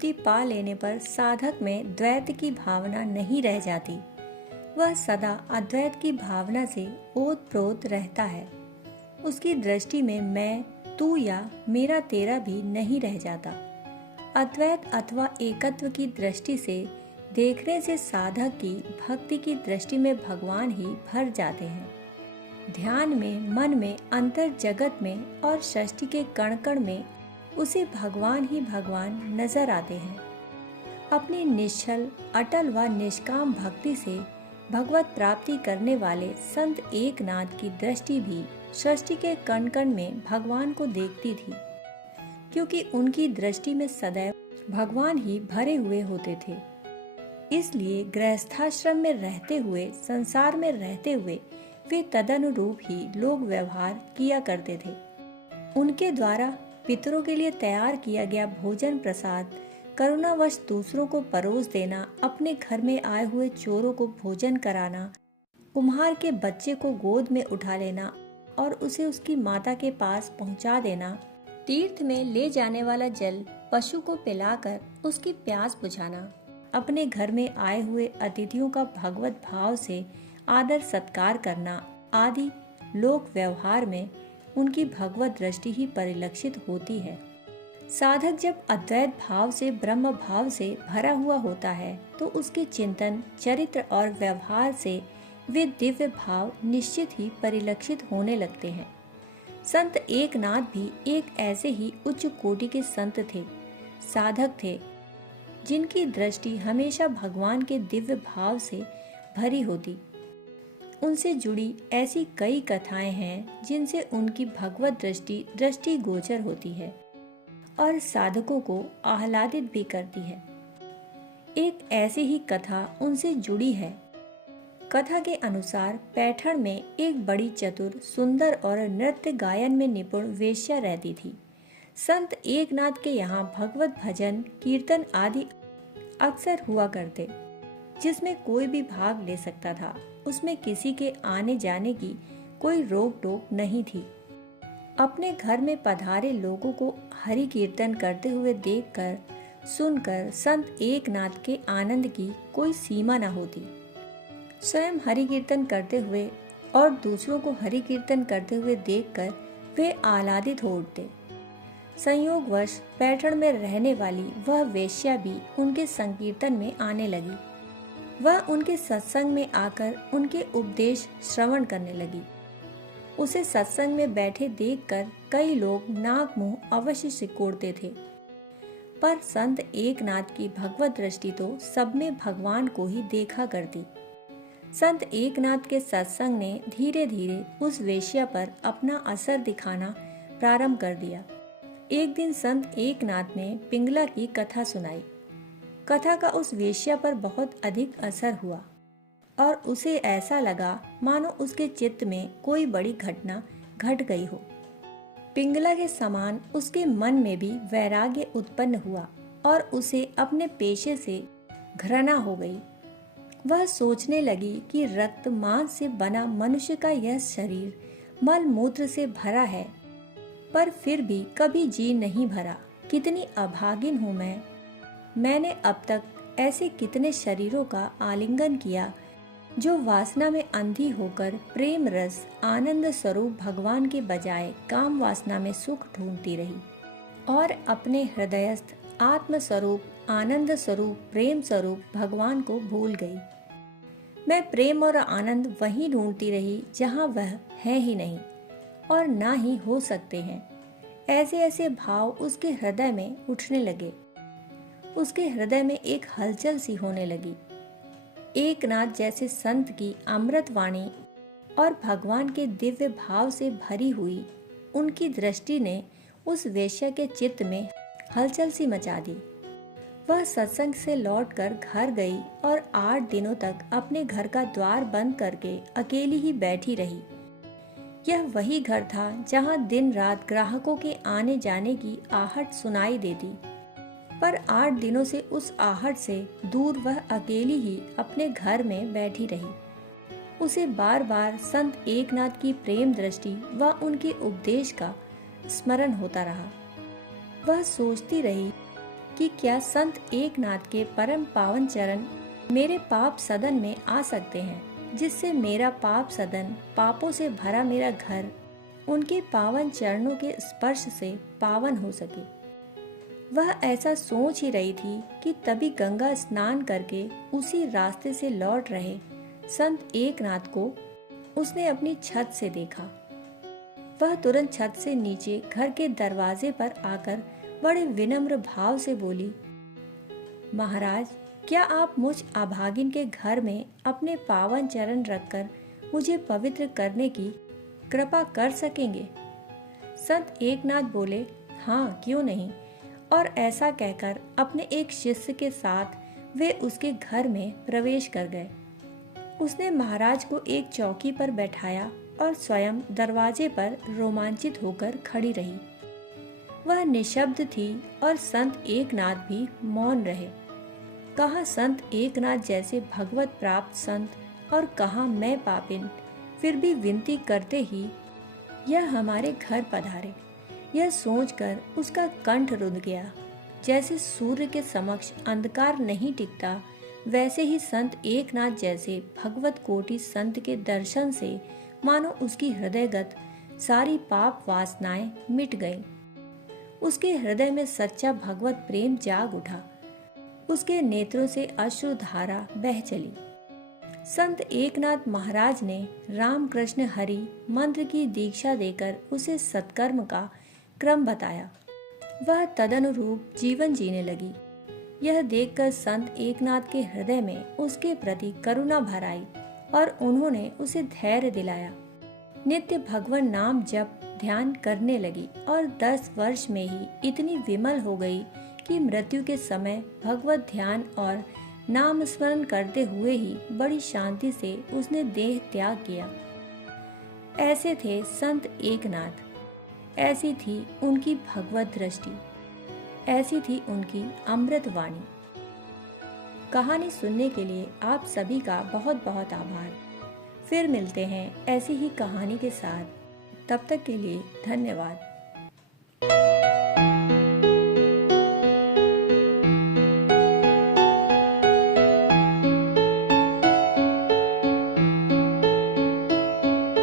अनुभूति पा लेने पर साधक में द्वैत की भावना नहीं रह जाती। वह सदा अद्वैत की भावना से ओतप्रोत रहता है। उसकी दृष्टि में मैं, तू या मेरा तेरा भी नहीं रह जाता। अद्वैत अथवा एकत्व की दृष्टि से देखने से साधक की भक्ति की दृष्टि में भगवान ही भर जाते हैं। ध्यान में, मन में, अंतर जगत में और सृष्टि के कण कण में उसे भगवान ही भगवान नजर आते हैं। अपनी निश्चल, अटल व निष्काम भक्ति से भगवत प्राप्ति करने वाले संत एकनाथ की दृष्टि भी सृष्टि के कण कण में भगवान को देखती थी, क्योंकि उनकी दृष्टि में सदैव भगवान ही भरे हुए होते थे। इसलिए गृहस्थाश्रम में रहते हुए, संसार में रहते हुए वे तदनुरूप ही लोक व्यवहार किया करते थे। उनके द्वारा पितरों के लिए तैयार किया गया भोजन प्रसाद करुणावश दूसरों को परोस देना, अपने घर में आए हुए चोरों को भोजन कराना, कुम्हार के बच्चे को गोद में उठा लेना और उसे उसकी माता के पास पहुंचा देना, तीर्थ में ले जाने वाला जल पशु को पिलाकर उसकी प्यास बुझाना, अपने घर में आए हुए अतिथियों का भगवत भाव से आदर सत्कार करना आदि लोक व्यवहार में उनकी भगवत दृष्टि ही परिलक्षित होती है। साधक जब अद्वैत भाव से, ब्रह्म भाव से भरा हुआ होता है तो उसके चिंतन, चरित्र और व्यवहार से वे दिव्य भाव निश्चित ही परिलक्षित होने लगते हैं। संत एकनाथ भी एक ऐसे ही उच्च कोटि के संत थे, साधक थे, जिनकी दृष्टि हमेशा भगवान के दिव्य भाव से भरी होती। उनसे जुड़ी ऐसी कई कथाएं हैं जिनसे उनकी भगवत दृष्टि गोचर होती है और साधकों को आह्लादित भी करती है। एक ऐसी ही कथा उनसे जुड़ी है। कथा के अनुसार पैठण में एक बड़ी चतुर, सुंदर और नृत्य गायन में निपुण वेश्या रहती थी। संत एकनाथ के यहाँ भगवत भजन, कीर्तन आदि अक्सर हुआ करते, जिसमें कोई भी भाग ले सकता था। उसमें किसी के आने जाने की कोई रोक टोक नहीं थी। अपने घर में पधारे लोगों को हरि कीर्तन करते हुए देखकर, सुनकर संत एकनाथ के आनंद की कोई सीमा न होती। स्वयं हरि कीर्तन करते हुए और दूसरों को हरि कीर्तन करते हुए देखकर वे आह्लादित हो उठते। संयोगवश पैठण में रहने वाली वह वेश्या भी उनके संकीर्तन में आने लगी। वह उनके सत्संग में आकर उनके उपदेश श्रवण करने लगी। उसे सत्संग में बैठे देखकर कई लोग नाक मुंह अवश्य सिकोड़ते थे, पर संत एकनाथ की भगवत दृष्टि तो सब में भगवान को ही देखा करती। संत एकनाथ के सत्संग ने धीरे धीरे उस वेश्या पर अपना असर दिखाना प्रारंभ कर दिया। एक दिन संत एकनाथ ने पिंगला की कथा सुनाई। कथा का उस वेश्या पर बहुत अधिक असर हुआ और उसे ऐसा लगा मानो उसके चित्त में कोई बड़ी घटना घट गई हो। पिंगला के समान उसके मन में भी वैराग्य उत्पन्न हुआ और उसे अपने पेशे से घृणा हो गई। वह सोचने लगी कि रक्त मांस से बना मनुष्य का यह शरीर मल मूत्र से भरा है, पर फिर भी कभी जी नहीं भरा। कितनी अभागिन हूँ मैं। मैंने अब तक ऐसे कितने शरीरों का आलिंगन किया जो वासना में अंधी होकर प्रेम रस, आनंद स्वरूप भगवान के बजाय काम वासना में सुख ढूंढती रही और अपने हृदयस्थ आत्म स्वरूप, आनंद स्वरूप, प्रेम स्वरूप भगवान को भूल गई। मैं प्रेम और आनंद वहीं ढूंढती रही जहाँ वह है ही नहीं और ना ही हो सकते हैं। ऐसे ऐसे भाव उसके हृदय में उठने लगे। उसके हृदय में एक हलचल सी होने लगी। एकनाथ जैसे संत की अमृत वाणी और भगवान के दिव्य भाव से भरी हुई उनकी दृष्टि ने उस वेश्या के चित्त में हलचल सी मचा दी। वह सत्संग से लौटकर घर गई और 8 दिनों तक अपने घर का द्वार बंद करके अकेली ही बैठी रही। यह वही घर था जहां दिन रात ग्राहकों के आने जाने की आहट सुनाई देती, पर 8 दिनों से उस आहट से दूर वह अकेली ही अपने घर में बैठी रही। उसे बार बार संत एकनाथ की प्रेम दृष्टि व उनके उपदेश का स्मरण होता रहा। वह सोचती रही कि क्या संत एकनाथ के परम पावन चरण मेरे पाप सदन में आ सकते हैं, जिससे मेरा पाप सदन, पापों से भरा मेरा घर उनके पावन चरणों के स्पर्श से पावन हो सके। वह ऐसा सोच ही रही थी कि तभी गंगा स्नान करके उसी रास्ते से लौट रहे संत एकनाथ को उसने अपनी छत से देखा। वह तुरंत छत से नीचे घर के दरवाजे पर आकर बड़े विनम्र भाव से बोली, महाराज, क्या आप मुझ अभागिन के घर में अपने पावन चरण रखकर मुझे पवित्र करने की कृपा कर सकेंगे? संत एकनाथ बोले, हाँ, क्यों नहीं। और ऐसा कहकर अपने एक शिष्य के साथ वे उसके घर में प्रवेश कर गए। उसने महाराज को एक चौकी पर बैठाया और स्वयं दरवाजे पर रोमांचित होकर खड़ी रही। वह निशब्द थी और संत एकनाथ भी मौन रहे। कहाँ संत एकनाथ जैसे भगवत प्राप्त संत और कहाँ मैं पापिन, फिर भी विनती करते ही यह हमारे घर पधारे। यह सोचकर उसका कंठ रुंध गया। जैसे सूर्य के समक्ष अंधकार नहीं टिकता, वैसे ही संत एकनाथ जैसे भगवत कोटि संत के दर्शन से मानो उसकी हृदयगत सारी पाप वासनाएं मिट गईं। उसके हृदय में सच्चा भगवत प्रेम जाग उठा। उसके नेत्रों से अश्रुधारा बह चली। संत एकनाथ महाराज ने रामकृष्ण हरि मंत्र की दीक्षा देकर उसे सत्कर्म का क्रम बताया। वह तदनुरूप जीवन जीने लगी। यह देखकर संत एकनाथ के हृदय में उसके प्रति करुणा भर आई और उन्होंने उसे धैर्य दिलाया। नित्य भगवान नाम जप ध्यान करने लगी और 10 वर्ष में ही इतनी विमल हो गई कि मृत्यु के समय भगवत ध्यान और नाम स्मरण करते हुए ही बड़ी शांति से उसने देह त्याग किया। ऐसे थे संत एकनाथ, ऐसी थी उनकी भगवत दृष्टि, ऐसी थी उनकी अमृत वाणी। कहानी सुनने के लिए आप सभी का बहुत बहुत आभार। फिर मिलते हैं ऐसी ही कहानी के साथ। तब तक के लिए धन्यवाद।